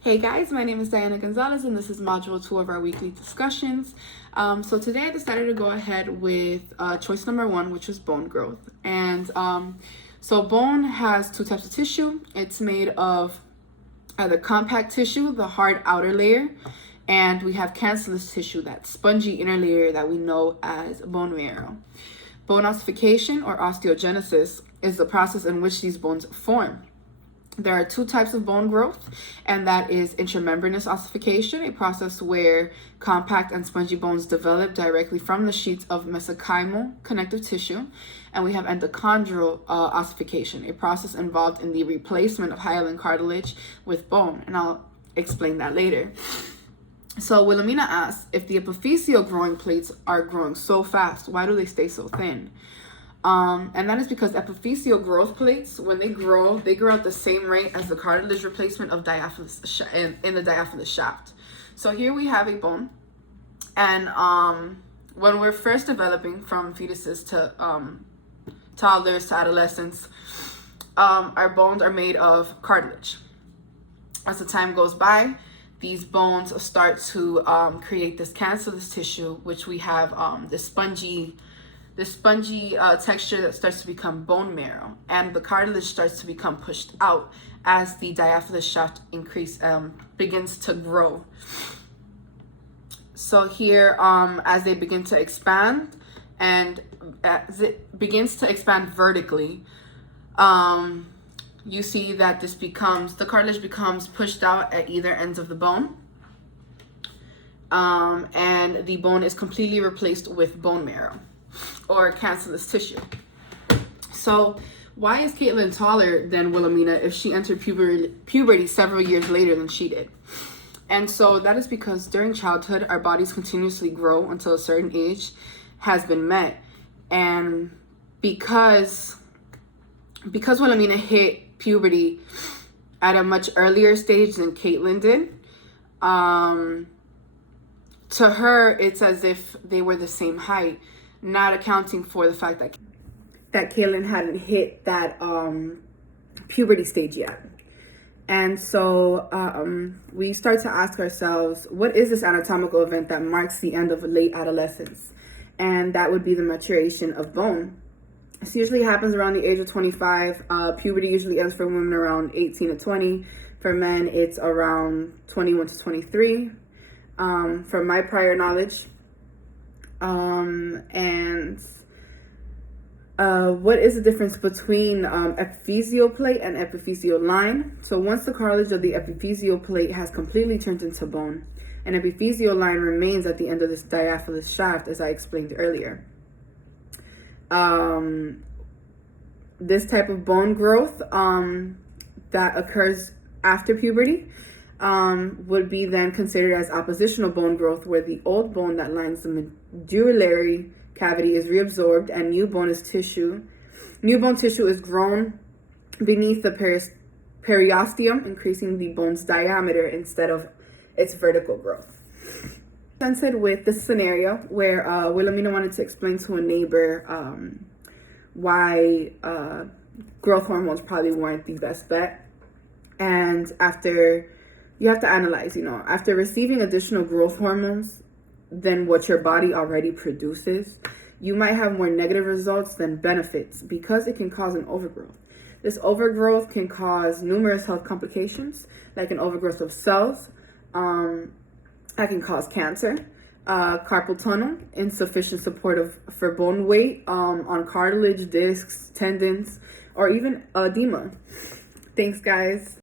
Hey guys, my name is Diana Gonzalez and this is module 2 of our weekly discussions. So today I decided to go ahead with choice number 1, which is bone growth. And so bone has two types of tissue. It's made of either compact tissue, the hard outer layer, and we have cancellous tissue, that spongy inner layer that we know as bone marrow. Bone ossification or osteogenesis is the process in which these bones form. There are two types of bone growth, and that is intramembranous ossification, a process where compact and spongy bones develop directly from the sheets of mesenchymal connective tissue. And we have endochondral ossification, a process involved in the replacement of hyaline cartilage with bone, and I'll explain that later. So Willamina asks, if the epiphyseal growing plates are growing so fast, why do they stay so thin? And that is because epiphyseal growth plates, when they grow at the same rate as the cartilage replacement of diaphysis in the diaphysis shaft. So here we have a bone, and when we're first developing from fetuses to toddlers to adolescents, our bones are made of cartilage. As the time goes by, these bones start to create this cancellous tissue, which we have this spongy texture that starts to become bone marrow, and the cartilage starts to become pushed out as the diaphysis shaft begins to grow. So here, as they begin to expand, and as it begins to expand vertically, you see that the cartilage becomes pushed out at either ends of the bone, and the bone is completely replaced with bone marrow or cancellous tissue. So why is Caitlin taller than Willamina if she entered puberty several years later than she did? And so that is because during childhood, our bodies continuously grow until a certain age has been met. And because Willamina hit puberty at a much earlier stage than Caitlin did, to her, it's as if they were the same height, not accounting for the fact that Caitlin hadn't hit that puberty stage yet. And so we start to ask ourselves, what is this anatomical event that marks the end of late adolescence? And that would be the maturation of bone. This usually happens around the age of 25. Puberty usually ends for women around 18 to 20. For men, it's around 21 to 23. From my prior knowledge. What is the difference between epiphyseal plate and epiphyseal line? So once the cartilage of the epiphyseal plate has completely turned into bone, an epiphyseal line remains at the end of this diaphysis shaft, as I explained earlier. This type of bone growth that occurs after puberty would be then considered as oppositional bone growth, where the old bone that lines the medullary cavity is reabsorbed and new bone tissue is grown beneath the periosteum, increasing the bone's diameter instead of its vertical growth. Presented with this scenario where Willamina wanted to explain to a neighbor why growth hormones probably weren't the best bet. And you have to analyze, after receiving additional growth hormones than what your body already produces, you might have more negative results than benefits because it can cause an overgrowth. This overgrowth can cause numerous health complications, like an overgrowth of cells. That can cause cancer, carpal tunnel, insufficient support for bone weight on cartilage, discs, tendons, or even edema. Thanks, guys.